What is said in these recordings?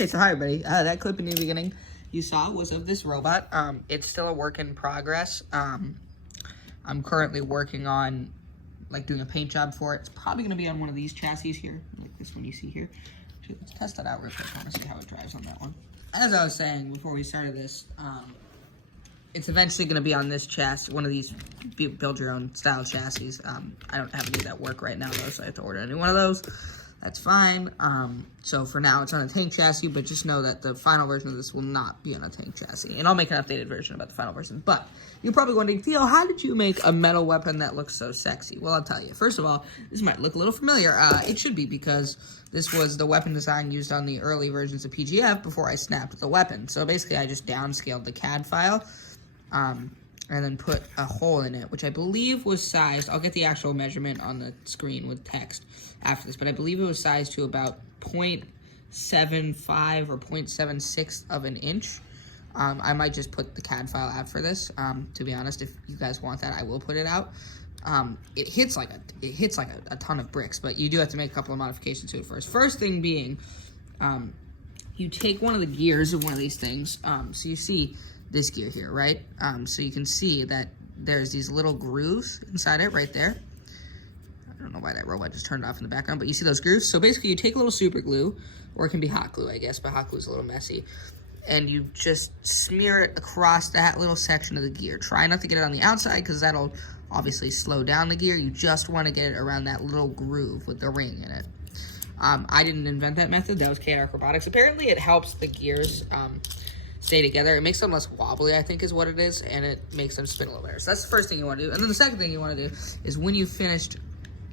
Okay, so hi everybody. That clip in the beginning you saw was of this robot. It's still a work in progress. I'm currently working on doing a paint job for it. It's probably going to be on one of these chassis here, like this one you see here. Actually, let's test that out real quick. I want to see how it drives on that one. As I was saying before we started this, it's eventually going to be on this chassis, one of these build your own style chassis. I don't have any that work right now though, so I have to order a new one of those. That's fine. So for now, it's on a tank chassis, but just know that the final version of this will not be on a tank chassis. And I'll make an updated version about the final version. But you're probably wondering, Theo, how did you make a metal weapon that looks so sexy? Well, I'll tell you. First of all, this might look a little familiar. It should be, because this was the weapon design used on the early versions of PGF before I snapped the weapon. So basically, I just downscaled the CAD file. And then put a hole in it, which I believe was sized. I'll get the actual measurement on the screen with text after this, but I believe it was sized to about 0.75 or 0.76 of an inch. I might just put the CAD file out for this. To be honest, if you guys want that, I will put it out. It hits like a ton of bricks, but you do have to make a couple of modifications to it first. First thing being, you take one of the gears of one of these things. So you see this gear here, right? So you can see that there's these little grooves inside it right there. I don't know why that robot just turned off in the background, but you see those grooves? So basically you take a little super glue, or it can be hot glue, I guess, but hot glue is a little messy, and you just smear it across that little section of the gear. Try not to get it on the outside, because that'll obviously slow down the gear. You just want to get it around that little groove with the ring in it. I didn't invent that method. That was K-Arc Robotics. Apparently it helps the gears stay together. It makes them less wobbly, I think is what it is, and it makes them spin a little better. So that's the first thing you want to do. And then the second thing you want to do is, when you've finished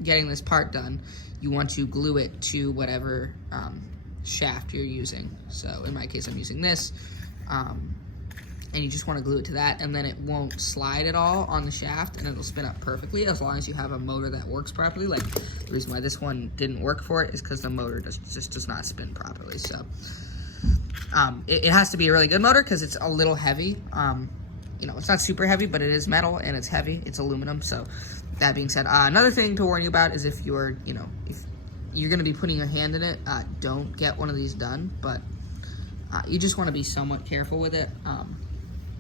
getting this part done, you want to glue it to whatever shaft you're using. So in my case, I'm using this, and you just want to glue it to that, and then it won't slide at all on the shaft, and it'll spin up perfectly as long as you have a motor that works properly. Like, the reason why this one didn't work for it is because the motor just does not spin properly. So it has to be a really good motor, because it's a little heavy. You know, it's not super heavy, but it is metal and it's heavy. It's aluminum. So that being said, another thing to warn you about is if you're going to be putting your hand in it, don't get one of these done, but you just want to be somewhat careful with it.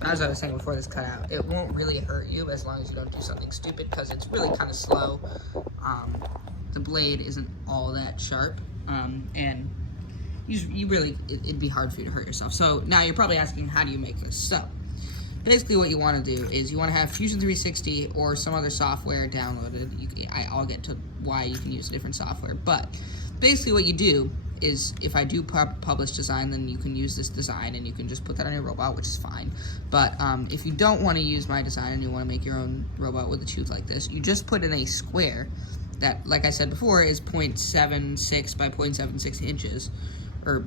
As I was saying before this cut out, it won't really hurt you as long as you don't do something stupid, because it's really kind of slow. The blade isn't all that sharp, and it'd be hard for you to hurt yourself. So now you're probably asking, how do you make this? So basically what you want to do is you want to have Fusion 360 or some other software downloaded. I'll get to why you can use a different software, but basically what you do is, if I do publish design, then you can use this design and you can just put that on your robot, which is fine. But if you don't want to use my design and you want to make your own robot with a tooth like this, you just put in a square that, like I said before, is 0.76 by 0.76 inches. Or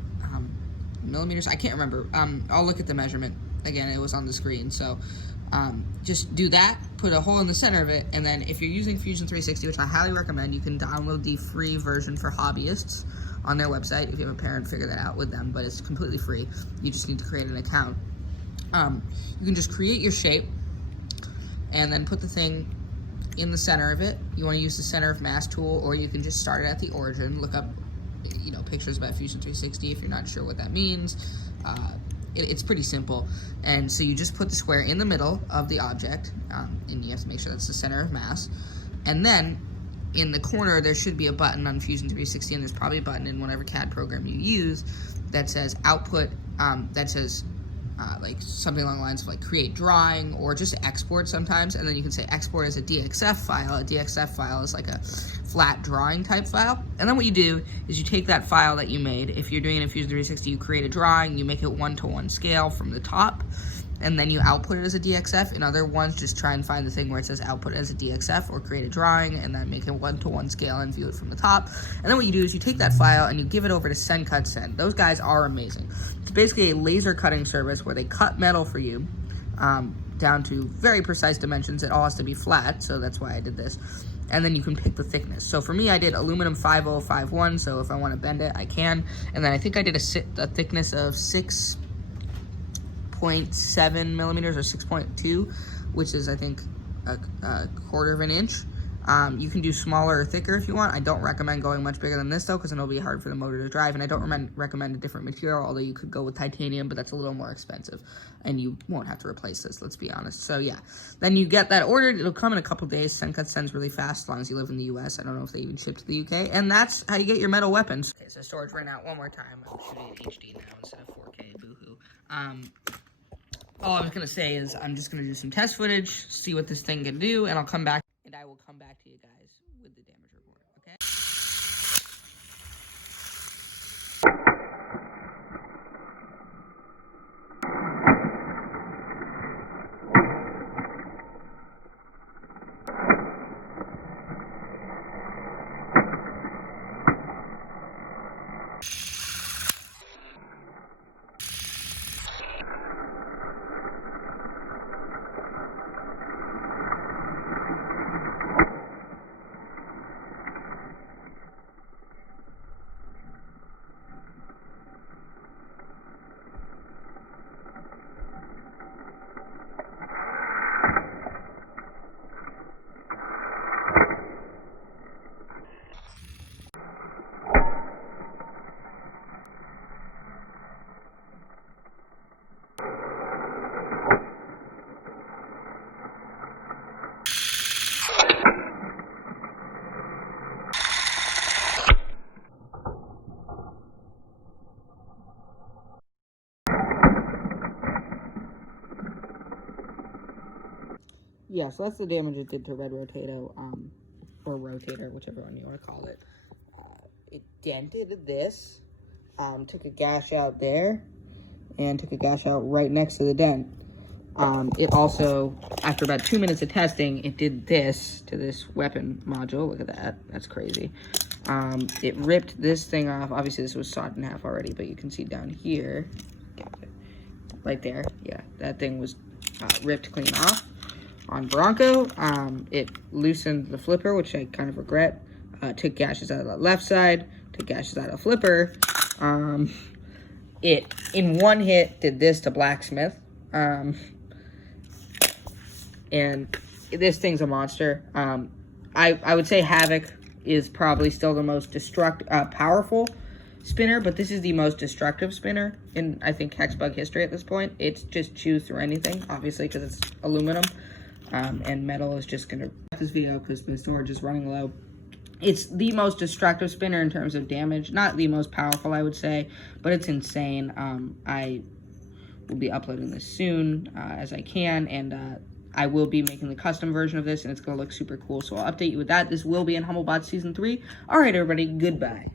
millimeters, I can't remember. I'll look at the measurement. Again, it was on the screen. So just do that, put a hole in the center of it, and then if you're using Fusion 360, which I highly recommend, you can download the free version for hobbyists on their website. If you have a parent, figure that out with them, but it's completely free. You just need to create an account. You can just create your shape and then put the thing in the center of it. You want to use the center of mass tool, or you can just start it at the origin. Look up pictures about Fusion 360 if you're not sure what that means. It's pretty simple. And so you just put the square in the middle of the object, and you have to make sure that's the center of mass. And then in the corner, there should be a button on Fusion 360, and there's probably a button in whatever CAD program you use that says output, that says like something along the lines of like create drawing, or just export sometimes, and then you can say export as a DXF file. A DXF file is like a flat drawing type file. And then what you do is you take that file that you made. If you're doing it in Fusion 360, you create a drawing, you make it 1-to-1 scale from the top, and then you output it as a DXF. In other ones, just try and find the thing where it says output as a DXF, or create a drawing, and then make it 1-to-1 scale and view it from the top. And then what you do is you take that file and you give it over to Send Cut Send. Those guys are amazing. It's basically a laser cutting service where they cut metal for you down to very precise dimensions. It all has to be flat, so that's why I did this. And then you can pick the thickness. So for me, I did aluminum 5051, so if I want to bend it, I can. And then I think I did a thickness of 6.7 millimeters or 6.2, which is, I think, a quarter of an inch. You can do smaller or thicker if you want. I don't recommend going much bigger than this though, because then it'll be hard for the motor to drive. And I don't recommend a different material, although you could go with titanium, but that's a little more expensive. And you won't have to replace this, let's be honest. So yeah, then you get that ordered. It'll come in a couple days. Sencut sends really fast as long as you live in the US. I don't know if they even ship to the UK. And that's how you get your metal weapons. Okay, so storage ran out one more time. I'm shooting in HD now instead of 4K, boohoo. All I was gonna say is I'm just gonna do some test footage, see what this thing can do, and I'll come back, and I will come back to you guys with the damage report, okay? Yeah, so that's the damage it did to Red Rotato, or Rotator, whichever one you want to call it. It dented this, took a gash out there, and took a gash out right next to the dent. It also, after about 2 minutes of testing, it did this to this weapon module. Look at that. That's crazy. It ripped this thing off. Obviously, this was sawed in half already, but you can see down here, right there. Yeah, that thing was ripped clean off. On Bronco, it loosened the flipper, which I kind of regret. Took gashes out of the left side, took gashes out of flipper. It, in one hit, did this to Blacksmith. And this thing's a monster. I would say Havoc is probably still the most powerful spinner, but this is the most destructive spinner in, I think, Hexbug history at this point. It's just chews through anything, obviously, because it's aluminum. And metal is just gonna this video because the storage is running low. It's the most destructive spinner in terms of damage. Not the most powerful, I would say, but it's insane. I will be uploading this soon as I can, and I will be making the custom version of this, and it's gonna look super cool. So I'll update you with that. This will be in Humblebot Season 3. All right, everybody, goodbye.